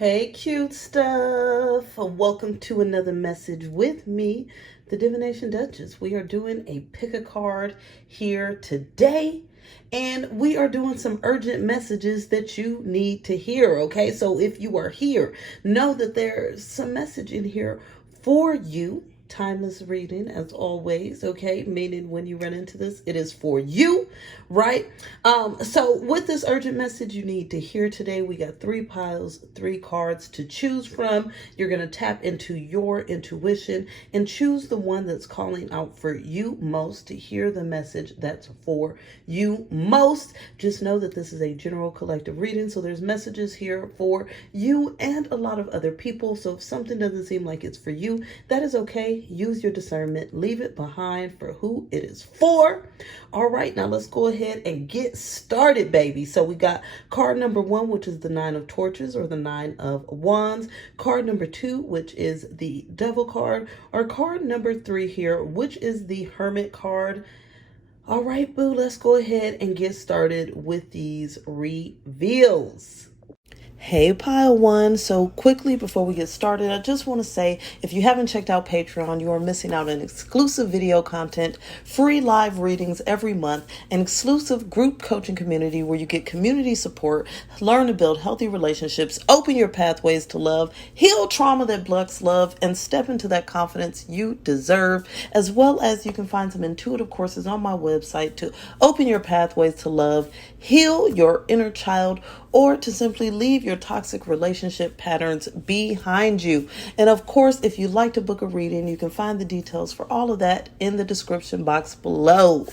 Hey, cute stuff. Welcome to another message with me, the Divination Duchess. We are doing a pick a card here today, and we are doing some urgent messages that you need to hear. Okay, so if you are here, know that there's some message in here for you. Timeless reading, as always, okay? Meaning when you run into this, it is for you, right? So with this urgent message you need to hear today, we got three piles, three cards to choose from. You're going to tap into your intuition and choose the one that's calling out for you most to hear the message that's for you most. Just know that this is a general collective reading, so there's messages here for you and a lot of other people. So if something doesn't seem like it's for you, that is okay. Use your discernment. Leave it behind for who it is for. All right, now let's go ahead and get started, baby. So we got card number 1, which is the 9 of torches or the 9 of wands. Card number 2, which is the devil card, or card number 3 here, which is the hermit card. All right, boo, let's go ahead and get started with these reveals. Hey, Pile One. So quickly before we get started, I just want to say, if you haven't checked out Patreon, you are missing out on exclusive video content, free live readings every month, an exclusive group coaching community where you get community support, learn to build healthy relationships, open your pathways to love, heal trauma that blocks love, and step into that confidence you deserve, as well as you can find some intuitive courses on my website to open your pathways to love, heal your inner child, or to simply leave your toxic relationship patterns behind you. And of course, if you'd like to book a reading, you can find the details for all of that in the description box below.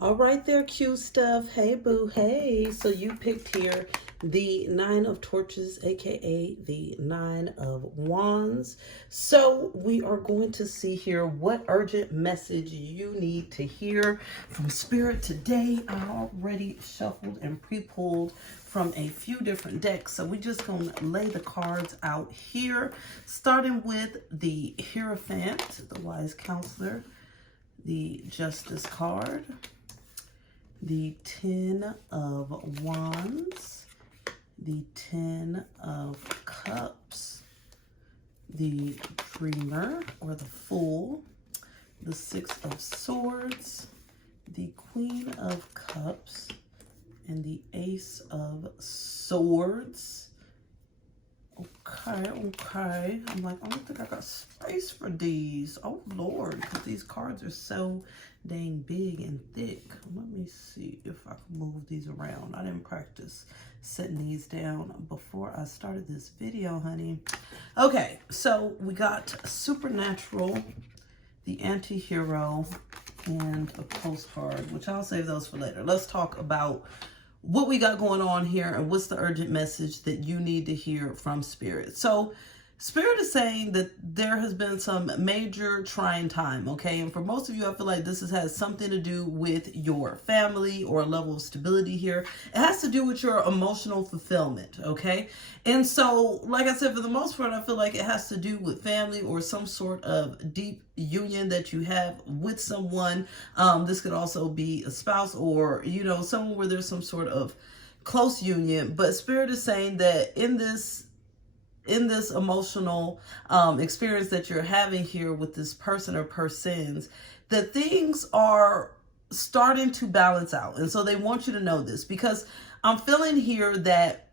All right there, cute stuff. Hey, boo. Hey. So you picked here the 9 of torches, aka the 9 of wands. So we are going to see here what urgent message you need to hear from spirit today. I already shuffled and pre-pulled from a few different decks, so we're just going to lay the cards out here, starting with the Hierophant, the wise counselor, the Justice card, the 10 of wands, the 10 of cups, the dreamer or the fool, the 6 of swords, the Queen of cups, and the Ace of swords. Okay. I'm like, I don't think I got space for these. Oh, Lord, because these cards are so dang big and thick. Let me see if I can move these around. I didn't practice setting these down before I started this video, honey. Okay, so we got Supernatural, the Anti-Hero, and a postcard, which I'll save those for later. Let's talk about what we got going on here and what's the urgent message that you need to hear from Spirit. So Spirit is saying that there has been some major trying time, okay? And for most of you, I feel like this has something to do with your family or a level of stability here. It has to do with your emotional fulfillment, okay? And so, like I said, for the most part, I feel like it has to do with family or some sort of deep union that you have with someone. This could also be a spouse or, you know, someone where there's some sort of close union. But Spirit is saying that in this emotional experience that you're having here with this person or persons, that things are starting to balance out. And so they want you to know this, because I'm feeling here that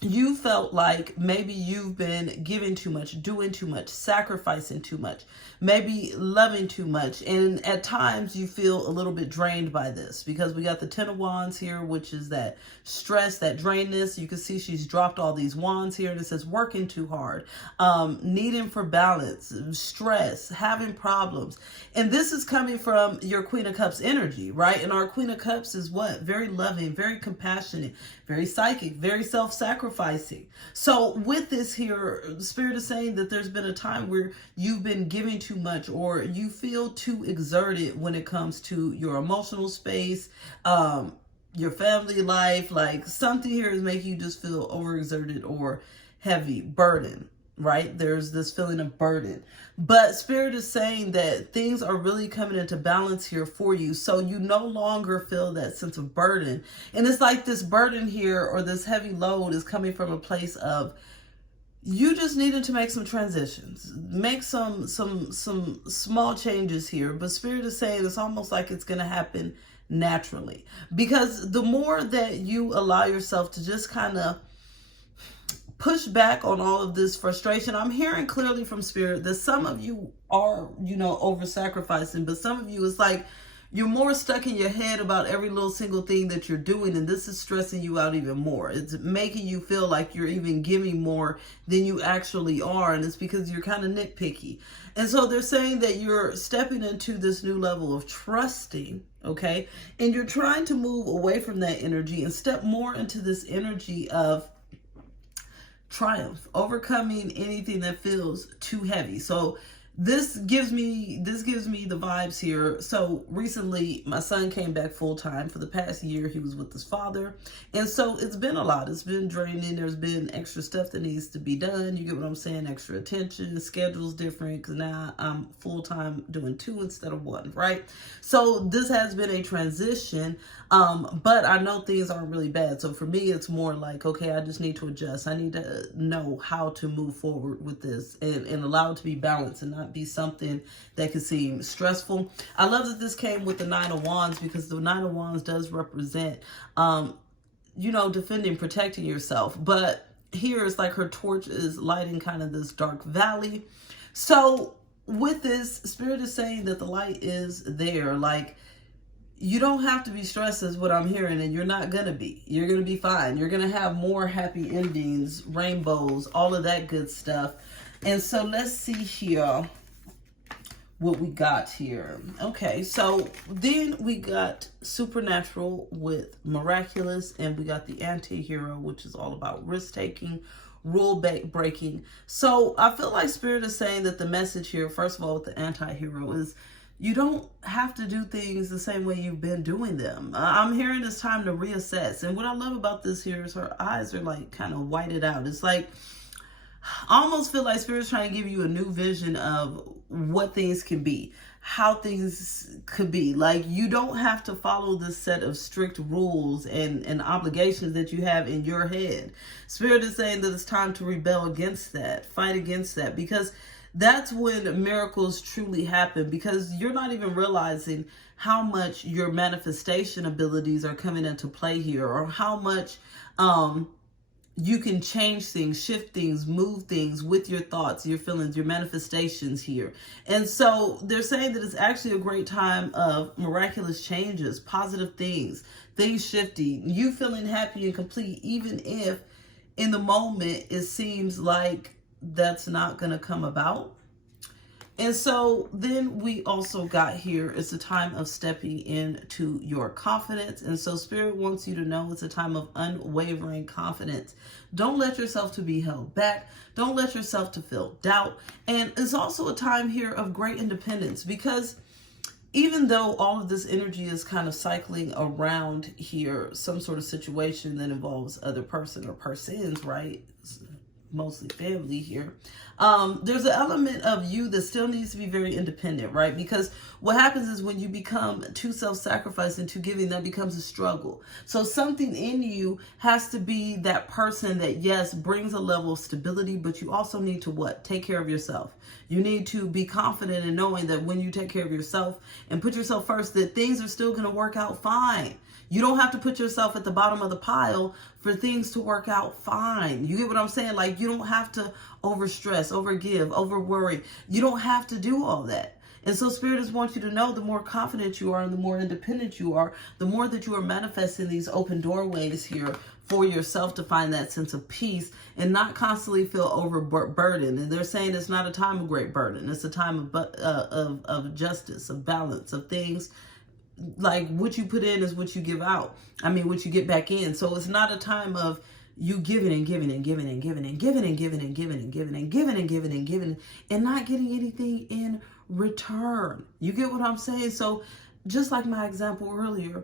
you felt like maybe you've been giving too much, doing too much, sacrificing too much, maybe loving too much. And at times you feel a little bit drained by this, because we got the 10 of wands here, which is that stress, that drainedness. You can see she's dropped all these wands here, and it says working too hard, needing for balance, stress, having problems. And this is coming from your Queen of Cups energy, right? And our Queen of Cups is what? Very loving, very compassionate, very psychic, very self-sacrificing. So with this here, the Spirit is saying that there's been a time where you've been giving too much, or you feel too exerted when it comes to your emotional space, your family life. Like something here is making you just feel overexerted or heavy, burden, right? There's this feeling of burden. But Spirit is saying that things are really coming into balance here for you. So you no longer feel that sense of burden. And it's like this burden here, or this heavy load, is coming from a place of you just needed to make some transitions, make some small changes here. But Spirit is saying it's almost like it's going to happen naturally, because the more that you allow yourself to just kind of push back on all of this frustration, I'm hearing clearly from Spirit that some of you are, over sacrificing, but some of you, it's like you're more stuck in your head about every little single thing that you're doing, and this is stressing you out even more. It's making you feel like you're even giving more than you actually are, and it's because you're kind of nitpicky. And so they're saying that you're stepping into this new level of trusting, okay? And you're trying to move away from that energy and step more into this energy of triumph, overcoming anything that feels too heavy. So this gives me the vibes here. So recently my son came back full time. For the past year he was with his father, and so it's been a lot. It's been draining. There's been extra stuff that needs to be done. You get what I'm saying? Extra attention. Schedule's different because now I'm full time doing 2 instead of 1, right? So this has been a transition, but I know things aren't really bad. So for me it's more like, okay, I just need to adjust. I need to know how to move forward with this and allow it to be balanced and not be something that could seem stressful. I love that this came with the 9 of Wands, because the 9 of Wands does represent defending, protecting yourself. But here it's like her torch is lighting kind of this dark valley. So with this, Spirit is saying that the light is there. Like, you don't have to be stressed is what I'm hearing, and you're not gonna be. You're gonna be fine. You're gonna have more happy endings, rainbows, all of that good stuff. And so let's see here what we got here. Okay, so then we got supernatural with miraculous, and we got the anti-hero, which is all about risk-taking, rule breaking. So I feel like Spirit is saying that the message here, first of all, with the anti-hero, is you don't have to do things the same way you've been doing them. I'm hearing it's time to reassess. And what I love about this here is her eyes are like kind of whited out. It's like, I almost feel like Spirit's trying to give you a new vision of what things can be, how things could be. Like, you don't have to follow this set of strict rules and obligations that you have in your head. Spirit is saying that it's time to rebel against that, fight against that, because that's when miracles truly happen, because you're not even realizing how much your manifestation abilities are coming into play here, or how much you can change things, shift things, move things with your thoughts, your feelings, your manifestations here. And so they're saying that it's actually a great time of miraculous changes, positive things shifting, you feeling happy and complete, even if in the moment it seems like that's not going to come about. And so then we also got here, it's a time of stepping into your confidence. And so Spirit wants you to know it's a time of unwavering confidence. Don't let yourself to be held back. Don't let yourself to feel doubt. And it's also a time here of great independence, because even though all of this energy is kind of cycling around here, some sort of situation that involves other person or persons, right? Mostly family here. There's an element of you that still needs to be very independent, right? Because what happens is when you become too self-sacrificing, too giving, that becomes a struggle. So something in you has to be that person that, yes, brings a level of stability, but you also need to what? Take care of yourself. You need to be confident in knowing that when you take care of yourself and put yourself first, that things are still going to work out fine. You don't have to put yourself at the bottom of the pile for things to work out fine. You get what I'm saying? Like, you don't have to overstress, overgive, overworry. You don't have to do all that. And so Spirit just wants you to know the more confident you are and the more independent you are, the more that you are manifesting these open doorways here for yourself to find that sense of peace and not constantly feel overburdened. And they're saying it's not a time of great burden. It's a time of justice, of balance, of things. Like, what you put in is what you give out. I mean, what you get back in. So it's not a time of you giving and giving and giving and giving and giving and giving and giving and giving and giving and giving and giving and not getting anything in return. You get what I'm saying? So just like my example earlier,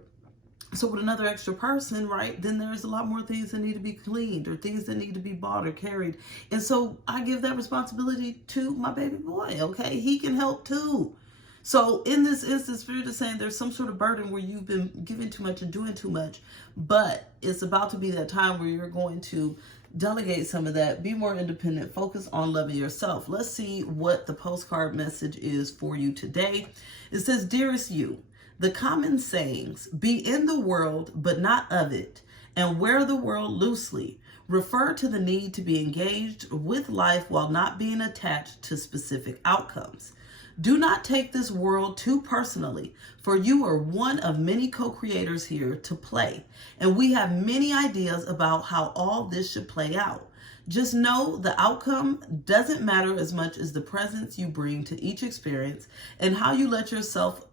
so with another extra person, right, then there's a lot more things that need to be cleaned or things that need to be bought or carried. And so I give that responsibility to my baby boy, okay? He can help too. So in this instance, Spirit is saying there's some sort of burden where you've been giving too much and doing too much, but it's about to be that time where you're going to delegate some of that. Be more independent. Focus on loving yourself. Let's see what the postcard message is for you today. It says, Dearest you, the common sayings, be in the world but not of it, and wear the world loosely, refer to the need to be engaged with life while not being attached to specific outcomes. Do not take this world too personally, for you are one of many co-creators here to play, and we have many ideas about how all this should play out. Just know the outcome doesn't matter as much as the presence you bring to each experience and how you let yourself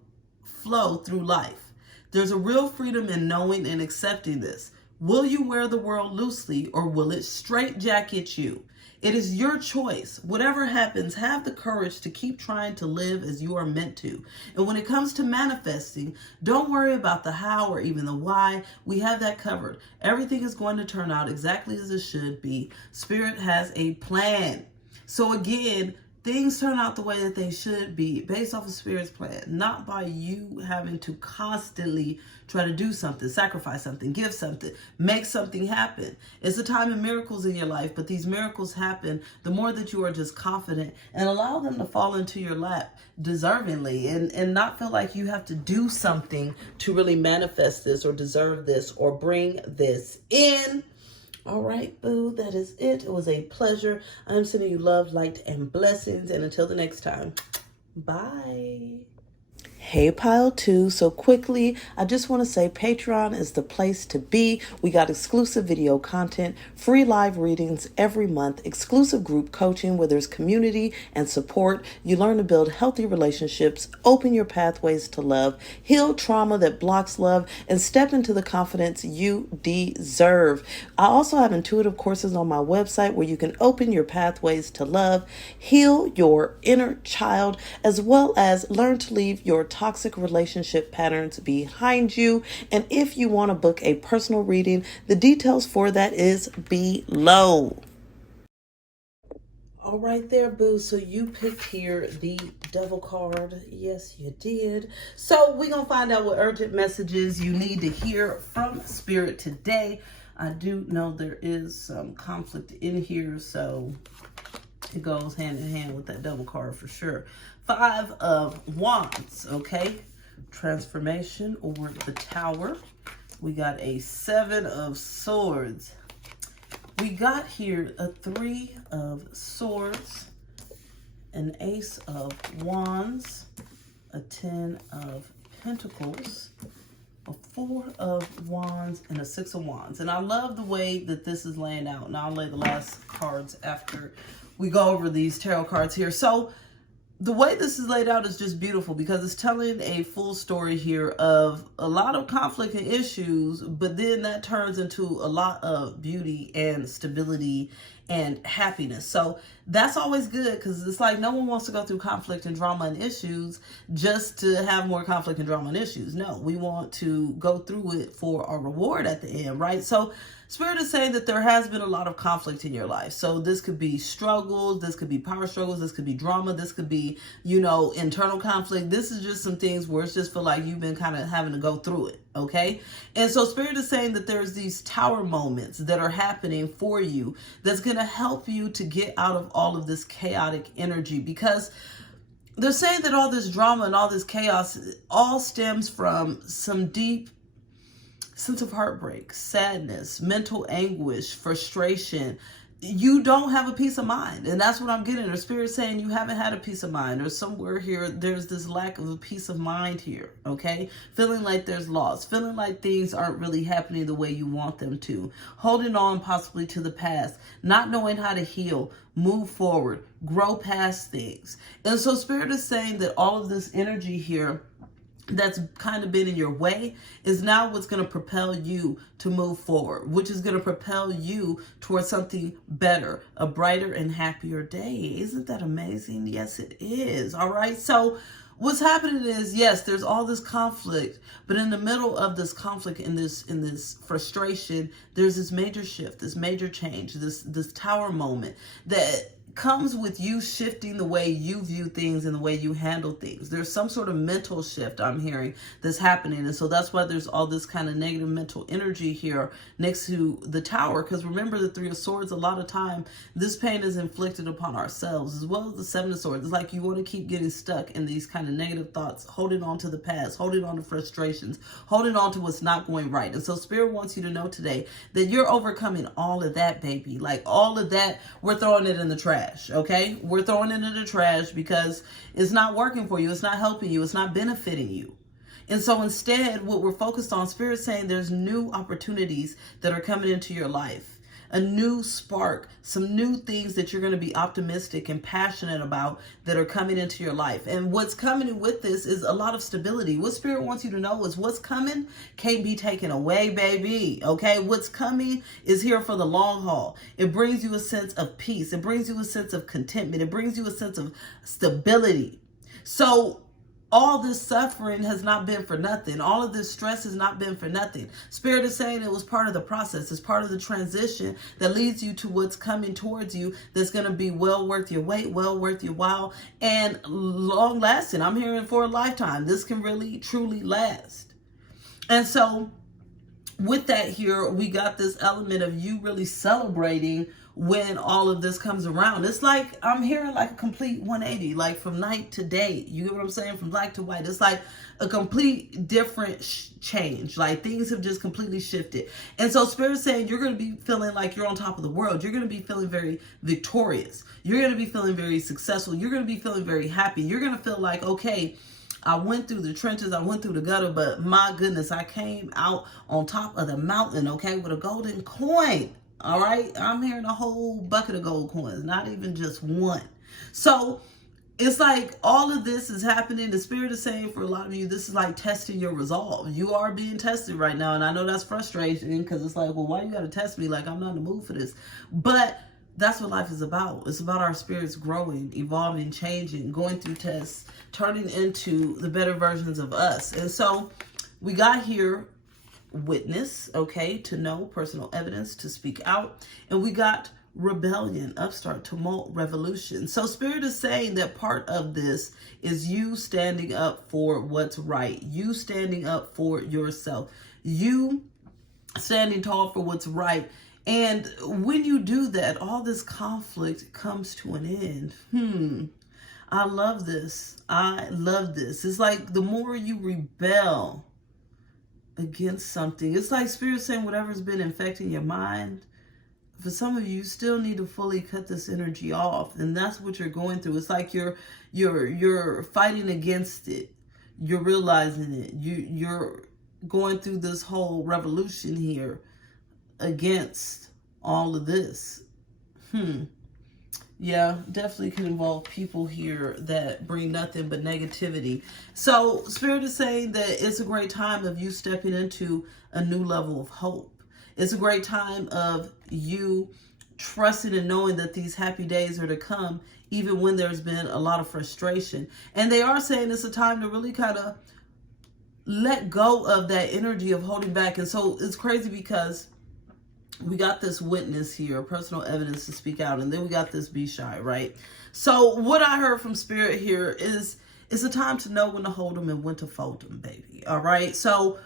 flow through life. There's a real freedom in knowing and accepting this. Will you wear the world loosely, or will it straitjacket you? It is your choice. Whatever happens, have the courage to keep trying to live as you are meant to. And when it comes to manifesting, don't worry about the how or even the why. We have that covered. Everything is going to turn out exactly as it should be. Spirit has a plan. So again, things turn out the way that they should be based off of Spirit's plan, not by you having to constantly try to do something, sacrifice something, give something, make something happen. It's a time of miracles in your life, but these miracles happen the more that you are just confident and allow them to fall into your lap deservingly, and not feel like you have to do something to really manifest this or deserve this or bring this in. All right, boo, that is it. It was a pleasure. I'm sending you love, light, and blessings. And until the next time, bye. Hey, Pile 2. So quickly, I just want to say Patreon is the place to be. We got exclusive video content, free live readings every month, exclusive group coaching where there's community and support. You learn to build healthy relationships, open your pathways to love, heal trauma that blocks love, and step into the confidence you deserve. I also have intuitive courses on my website where you can open your pathways to love, heal your inner child, as well as learn to leave your toxic relationship patterns behind you. And if you want to book a personal reading, the details for that is below. All right there, boo. So you picked here the devil card. Yes, you did. So we're going to find out what urgent messages you need to hear from Spirit today. I do know there is some conflict in here, so it goes hand in hand with that devil card for sure. 5 of Wands, okay? Transformation or the Tower. We got a 7 of Swords. We got here a 3 of Swords, an Ace of Wands, a 10 of Pentacles, a 4 of Wands, and a 6 of Wands. And I love the way that this is laying out. And I'll lay the last cards after we go over these tarot cards here. So the way this is laid out is just beautiful because it's telling a full story here of a lot of conflict and issues, but then that turns into a lot of beauty and stability and happiness. So that's always good because it's like no one wants to go through conflict and drama and issues just to have more conflict and drama and issues. No, we want to go through it for a reward at the end, right? So Spirit is saying that there has been a lot of conflict in your life. So this could be struggles, this could be power struggles, this could be drama, this could be, you know, internal conflict. This is just some things where it's just feel like you've been kind of having to go through it, okay? And so Spirit is saying that there's these tower moments that are happening for you that's going to help you to get out of all of this chaotic energy, because they're saying that all this drama and all this chaos all stems from some deep sense of heartbreak, sadness, mental anguish, frustration. You don't have a peace of mind. And that's what I'm getting. The Spirit saying you haven't had a peace of mind, or somewhere here, there's this lack of a peace of mind here. Okay. Feeling like there's loss, feeling like things aren't really happening the way you want them to, holding on possibly to the past, not knowing how to heal, move forward, grow past things. And so Spirit is saying that all of this energy here that's kind of been in your way is now what's going to propel you to move forward, which is going to propel you towards something better, a brighter and happier day. Isn't that amazing? Yes, it is. All right. So what's happening is, yes, there's all this conflict, but in the middle of this conflict, in this frustration, there's this major shift, this major change, this tower moment that comes with you shifting the way you view things and the way you handle things. There's some sort of mental shift I'm hearing that's happening. And so that's why there's all this kind of negative mental energy here next to the Tower. Because remember, the Three of Swords, a lot of time, this pain is inflicted upon ourselves, as well as the Seven of Swords. It's like you want to keep getting stuck in these kind of negative thoughts, holding on to the past, holding on to frustrations, holding on to what's not going right. And so Spirit wants you to know today that you're overcoming all of that, baby. Like all of that, we're throwing it in the trash, okay? We're throwing it in the trash because it's not working for you. It's not helping you. It's not benefiting you. And so instead, what we're focused on, Spirit saying there's new opportunities that are coming into your life. A new spark, some new things that you're going to be optimistic and passionate about that are coming into your life. And what's coming with this is a lot of stability. What Spirit wants you to know is what's coming can't be taken away, baby. Okay? What's coming is here for the long haul. It brings you a sense of peace. It brings you a sense of contentment. It brings you a sense of stability. So all this suffering has not been for nothing. All of this stress has not been for nothing. Spirit is saying it was part of the process. It's part of the transition that leads you to what's coming towards you that's going to be well worth your wait, well worth your while, and long lasting. I'm hearing for a lifetime. This can really, truly last. And so with that here, we got this element of you really celebrating when all of this comes around. It's like, I'm hearing like a complete 180, like from night to day. You get what I'm saying? From black to white. It's like a complete different change. Like things have just completely shifted. And so Spirit's saying you're going to be feeling like you're on top of the world. You're going to be feeling very victorious. You're going to be feeling very successful. You're going to be feeling very happy. You're going to feel like, okay, I went through the trenches, I went through the gutter, but my goodness, I came out on top of the mountain, okay, with a golden coin. All right, I'm hearing a whole bucket of gold coins, not even just one. So it's like all of this is happening. The Spirit is saying for a lot of you, this is like testing your resolve. You are being tested right now. And I know that's frustrating because it's like, well, why you got to test me? Like, I'm not in the mood for this. But that's what life is about. It's about our spirits growing, evolving, changing, going through tests, turning into the better versions of us. And so we got here witness, okay, to know, personal evidence, to speak out. And we got rebellion, upstart, tumult, revolution. So Spirit is saying that part of this is you standing up for what's right. You standing up for yourself. You standing tall for what's right. And when you do that, all this conflict comes to an end. I love this. I love this. It's like the more you rebel against something, it's like Spirit saying whatever's been infecting your mind, for some of you still need to fully cut this energy off. And that's what you're going through. It's like you're fighting against it. You're realizing it. You're going through this whole revolution here against all of this. Yeah, definitely can involve people here that bring nothing but negativity. So Spirit is saying that it's a great time of you stepping into a new level of hope. It's a great time of you trusting and knowing that these happy days are to come, even when there's been a lot of frustration. And they are saying it's a time to really kind of let go of that energy of holding back. And so it's crazy because we got this witness here, personal evidence to speak out, and then we got this be shy, right? So what I heard from Spirit here is it's a time to know when to hold them and when to fold them, baby. All right. So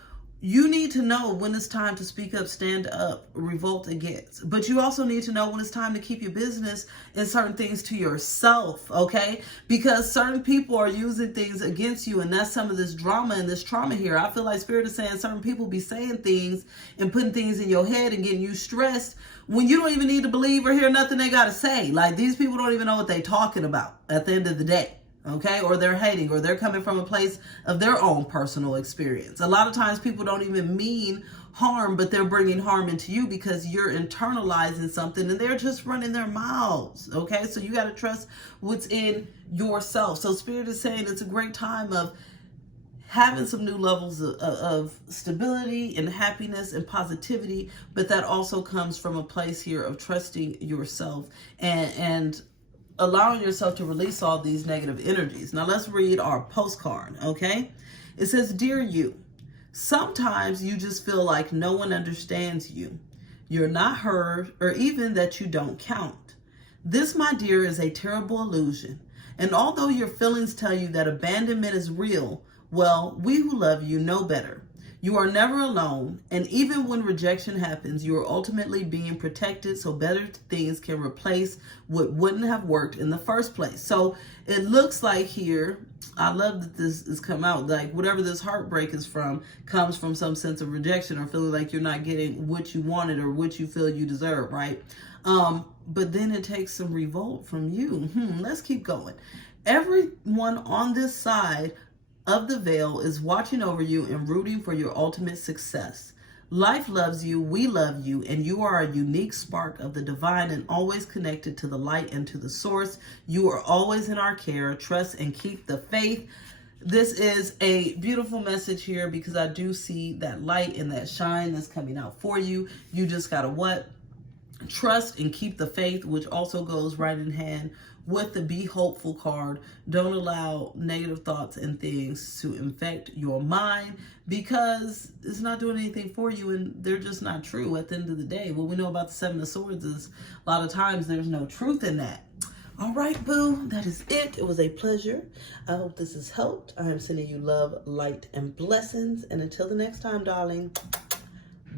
you need to know when it's time to speak up, stand up, revolt against. But you also need to know when it's time to keep your business and certain things to yourself, okay? Because certain people are using things against you, and that's some of this drama and this trauma here. I feel like Spirit is saying certain people be saying things and putting things in your head and getting you stressed when you don't even need to believe or hear nothing they got to say. Like, these people don't even know what they're talking about at the end of the day. Okay, or they're hating, or they're coming from a place of their own personal experience. A lot of times people don't even mean harm, but they're bringing harm into you because you're internalizing something and they're just running their mouths. Okay, so you got to trust what's in yourself. So Spirit is saying it's a great time of having some new levels of stability and happiness and positivity, but that also comes from a place here of trusting yourself and allowing yourself to release all these negative energies. Now let's read our postcard, okay? It says, Dear you, sometimes you just feel like no one understands you. You're not heard, or even that you don't count. This, my dear, is a terrible illusion. And although your feelings tell you that abandonment is real, well, we who love you know better. You are never alone, and even when rejection happens, you are ultimately being protected so better things can replace what wouldn't have worked in the first place. So it looks like here, I love that this has come out, like whatever this heartbreak is from, comes from some sense of rejection or feeling like you're not getting what you wanted or what you feel you deserve, right? But then it takes some revolt from you. Let's keep going. Everyone on this side of the veil is watching over you and rooting for your ultimate success. Life loves you, we love you, and you are a unique spark of the divine and always connected to the light and to the source. You are always in our care. Trust and keep the faith. This is a beautiful message here because I do see that light and that shine that's coming out for you. You just gotta what? Trust and keep the faith, which also goes right in hand with the be hopeful card. Don't allow negative thoughts and things to infect your mind because it's not doing anything for you and they're just not true at the end of the day. What we know about the Seven of Swords is a lot of times there's no truth in that. All right, boo, that is it. It was a pleasure. I hope this has helped. I am sending you love, light, and blessings. And until the next time, darling,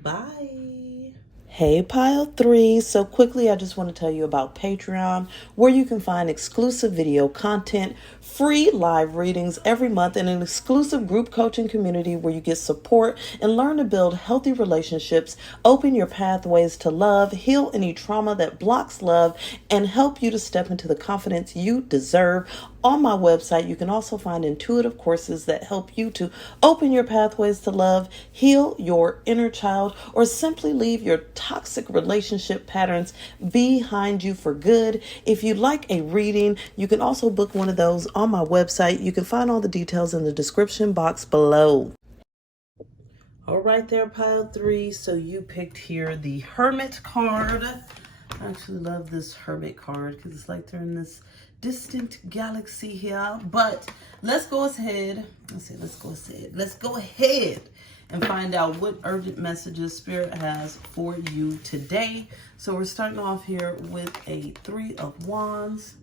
bye. Hey, Pile 3. So quickly, I just want to tell you about Patreon, where you can find exclusive video content, free live readings every month, and an exclusive group coaching community where you get support and learn to build healthy relationships, open your pathways to love, heal any trauma that blocks love, and help you to step into the confidence you deserve. On my website, you can also find intuitive courses that help you to open your pathways to love, heal your inner child, or simply leave your toxic relationship patterns behind you for good. If you'd like a reading, you can also book one of those on my website. You can find all the details in the description box below. All right there, Pile 3. So you picked here the Hermit card. I actually love this Hermit card because it's like they're in this distant galaxy here. But let's go ahead. Let's go ahead and find out what urgent messages Spirit has for you today. So we're starting off here with a 3 of Wands,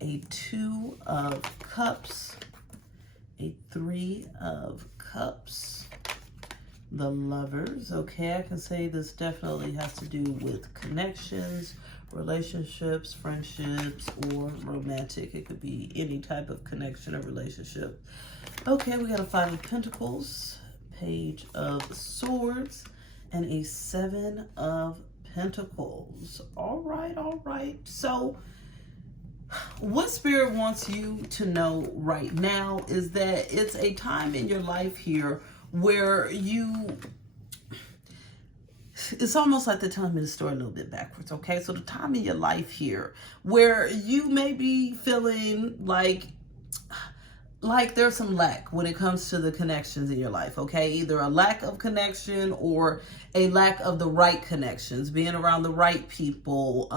a 2 of Cups, a 3 of Cups, the Lovers. Okay, I can say this definitely has to do with connections, relationships, friendships, or romantic. It could be any type of connection or relationship. Okay, we got a 5 of Pentacles, Page of Swords, and a 7 of Pentacles. All right. So what Spirit wants you to know right now is that it's a time in your life here where it's almost like they're telling me the story a little bit backwards, okay? So the time in your life here where you may be feeling like there's some lack when it comes to the connections in your life, okay? Either a lack of connection or a lack of the right connections, being around the right people,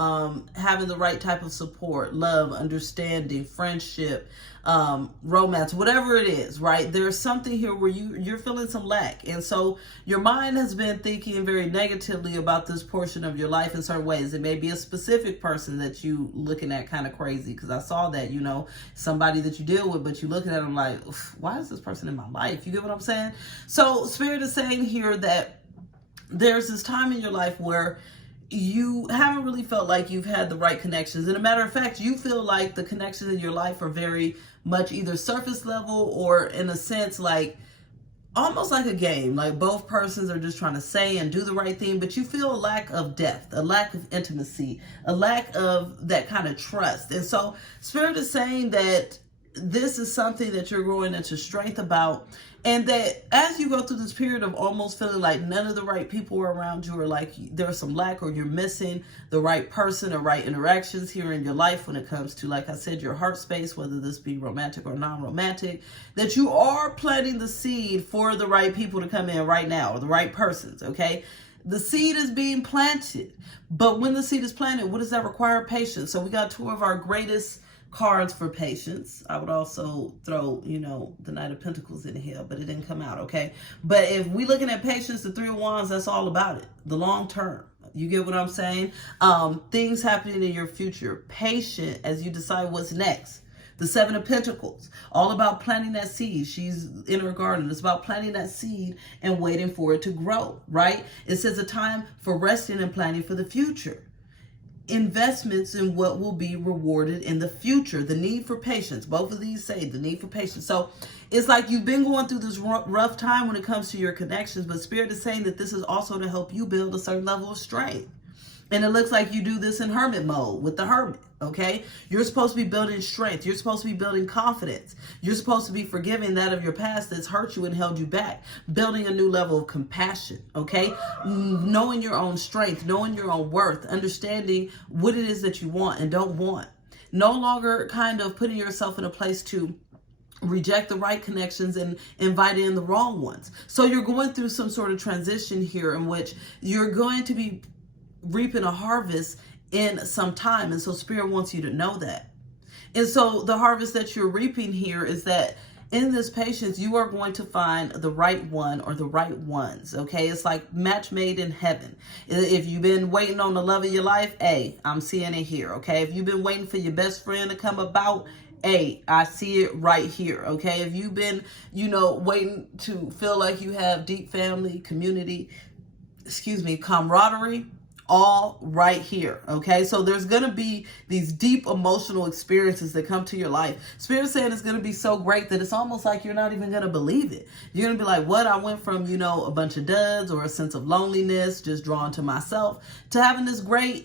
having the right type of support, love, understanding, friendship, romance, whatever it is, right? There's something here where you're feeling some lack. And so your mind has been thinking very negatively about this portion of your life in certain ways. It may be a specific person that you looking at kind of crazy, because I saw that, somebody that you deal with, but you looking at them like, why is this person in my life? You get what I'm saying? So Spirit is saying here that there's this time in your life where you haven't really felt like you've had the right connections. And a matter of fact, you feel like the connections in your life are very much either surface level or in a sense like almost like a game. Like both persons are just trying to say and do the right thing, but you feel a lack of depth, a lack of intimacy, a lack of that kind of trust. And so Spirit is saying that this is something that you're growing into strength about. And that as you go through this period of almost feeling like none of the right people are around you, or like there's some lack, or you're missing the right person or right interactions here in your life when it comes to, like I said, your heart space, whether this be romantic or non-romantic, that you are planting the seed for the right people to come in right now, or the right persons, okay? The seed is being planted. But when the seed is planted, what does that require? Patience. So we got 2 of our greatest cards for patience. I would also throw, the Knight of Pentacles in here, but it didn't come out, okay? But if we looking at patience, the 3 of Wands, that's all about it. The long term, You get what I'm saying? Things happening in your future. Patient as you decide what's next. The Seven of Pentacles, all about planting that seed. She's in her garden. It's about planting that seed and waiting for it to grow, right? It says a time for resting and planning for the future. Investments in what will be rewarded in the future. The need for patience. Both of these say the need for patience. So it's like you've been going through this rough time when it comes to your connections, but Spirit is saying that this is also to help you build a certain level of strength. And it looks like you do this in hermit mode with the hermit, okay? You're supposed to be building strength. You're supposed to be building confidence. You're supposed to be forgiving that of your past that's hurt you and held you back. Building a new level of compassion, okay? Knowing your own strength, knowing your own worth, understanding what it is that you want and don't want. No longer kind of putting yourself in a place to reject the right connections and invite in the wrong ones. So you're going through some sort of transition here in which you're going to be reaping a harvest in some time. And so Spirit wants you to know that. And so the harvest that you're reaping here is that in this patience, you are going to find the right one or the right ones. Okay. It's like match made in heaven. If you've been waiting on the love of your life, hey, I'm seeing it here. Okay. If you've been waiting for your best friend to come about, hey, I see it right here. Okay. If you've been, waiting to feel like you have deep family, community, camaraderie, all right here. Okay, so there's going to be these deep emotional experiences that come to your life. Spirit saying it's going to be so great that it's almost like you're not even going to believe it. You're going to be like, what? I went from, a bunch of duds or a sense of loneliness, just drawn to myself, to having this great,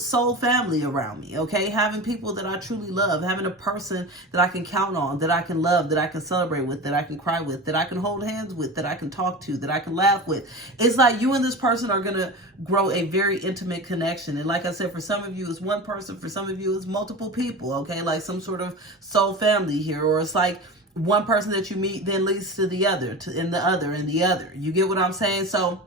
soul family around me. Okay, having people that I truly love, having a person that I can count on, that I can love, that I can celebrate with, that I can cry with, that I can hold hands with, that I can talk to, that I can laugh with. It's like you and this person are going to grow a very intimate connection. And like I said, for some of you it's one person, for some of you it's multiple people, okay? Like some sort of soul family here, or it's like one person that you meet then leads to the other, and the other, and the other. You get what I'm saying? So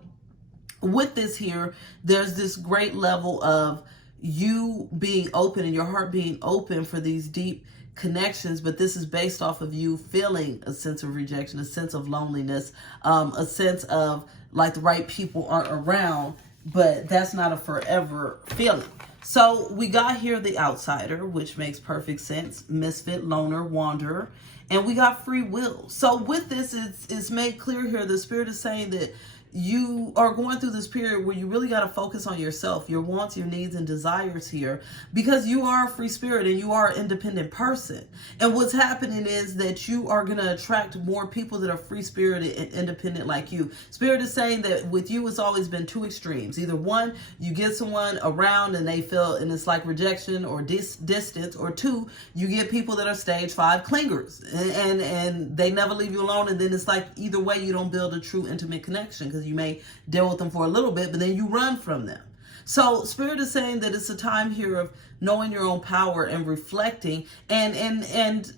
with this here, there's this great level of you being open and your heart being open for these deep connections, but this is based off of you feeling a sense of rejection, a sense of loneliness, a sense of like the right people aren't around, but that's not a forever feeling. So we got here the outsider, which makes perfect sense. Misfit, loner, wanderer. And we got free will. So with this, it's made clear here, the Spirit is saying that you are going through this period where you really got to focus on yourself, your wants, your needs, and desires here, because you are a free spirit and you are an independent person. And what's happening is that you are going to attract more people that are free spirited and independent like you. Spirit is saying that with you, it's always been two extremes. Either one, you get someone around and they feel, and it's like rejection or distance, or two, you get people that are stage 5 clingers and they never leave you alone. And then it's like either way, you don't build a true intimate connection, because you may deal with them for a little bit, but then you run from them. So Spirit is saying that it's a time here of knowing your own power and reflecting and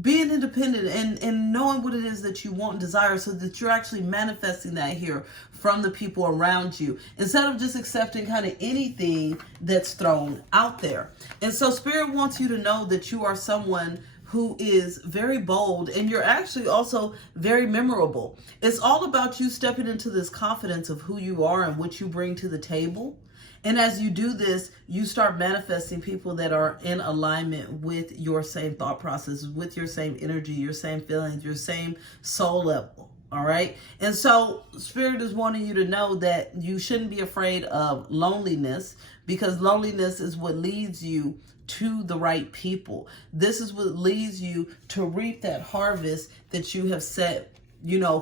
being independent and knowing what it is that you want and desire, so that you're actually manifesting that here from the people around you, instead of just accepting kind of anything that's thrown out there. And so Spirit wants you to know that you are someone who is very bold, and you're actually also very memorable. It's all about you stepping into this confidence of who you are and what you bring to the table. And as you do this, you start manifesting people that are in alignment with your same thought processes, with your same energy, your same feelings, your same soul level. All right. And so Spirit is wanting you to know that you shouldn't be afraid of loneliness, because loneliness is what leads you to the right people. This is what leads you to reap that harvest that you have set,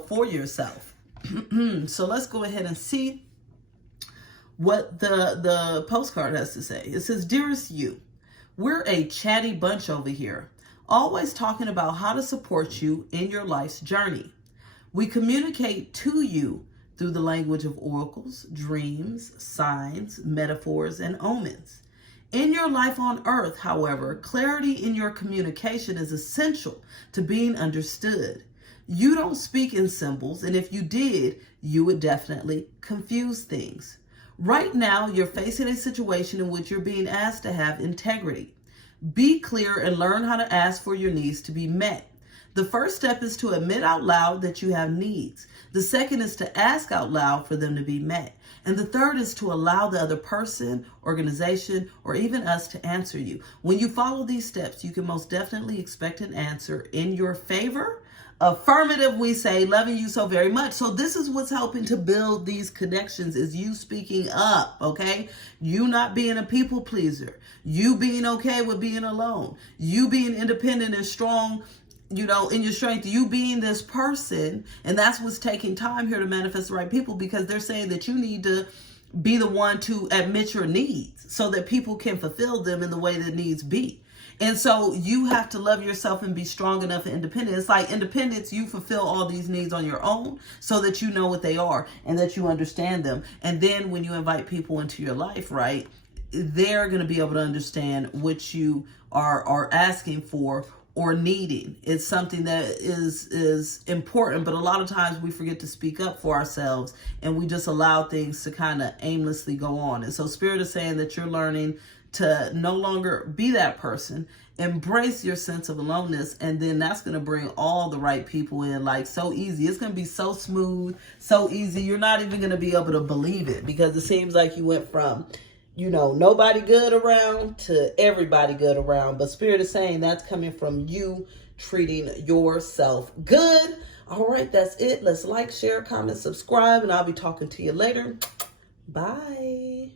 for yourself. So let's go ahead and see what the postcard has to say. It says, "Dearest you, we're a chatty bunch over here, always talking about how to support you in your life's journey. We communicate to you through the language of oracles, dreams, signs, metaphors, and omens. In your life on earth, however, clarity in your communication is essential to being understood. You don't speak in symbols, and if you did, you would definitely confuse things. Right now, you're facing a situation in which you're being asked to have integrity. Be clear and learn how to ask for your needs to be met. The first step is to admit out loud that you have needs. The second is to ask out loud for them to be met. And the third is to allow the other person, organization, or even us to answer you. When you follow these steps, you can most definitely expect an answer in your favor. Affirmative, we say, loving you so very much. So this is what's helping to build these connections, is you speaking up, okay? You not being a people pleaser. You being okay with being alone. You being independent and strong, you know, in your strength, you being this person. And that's what's taking time here to manifest the right people, because they're saying that you need to be the one to admit your needs so that people can fulfill them in the way that needs be. And so you have to love yourself and be strong enough and independent. It's like independence, you fulfill all these needs on your own so that you know what they are and that you understand them. And then when you invite people into your life, right, they're going to be able to understand what you are asking for or needing. It's something that is important, but a lot of times we forget to speak up for ourselves and we just allow things to kind of aimlessly go on. And so Spirit is saying that you're learning to no longer be that person. Embrace your sense of aloneness, and then that's going to bring all the right people in, like so easy. It's going to be so smooth, so easy. You're not even going to be able to believe it, because it seems like you went from, you know, nobody good around to everybody good around. But Spirit is saying that's coming from you treating yourself good. All right, that's it. Let's like, share, comment, subscribe, and I'll be talking to you later. Bye.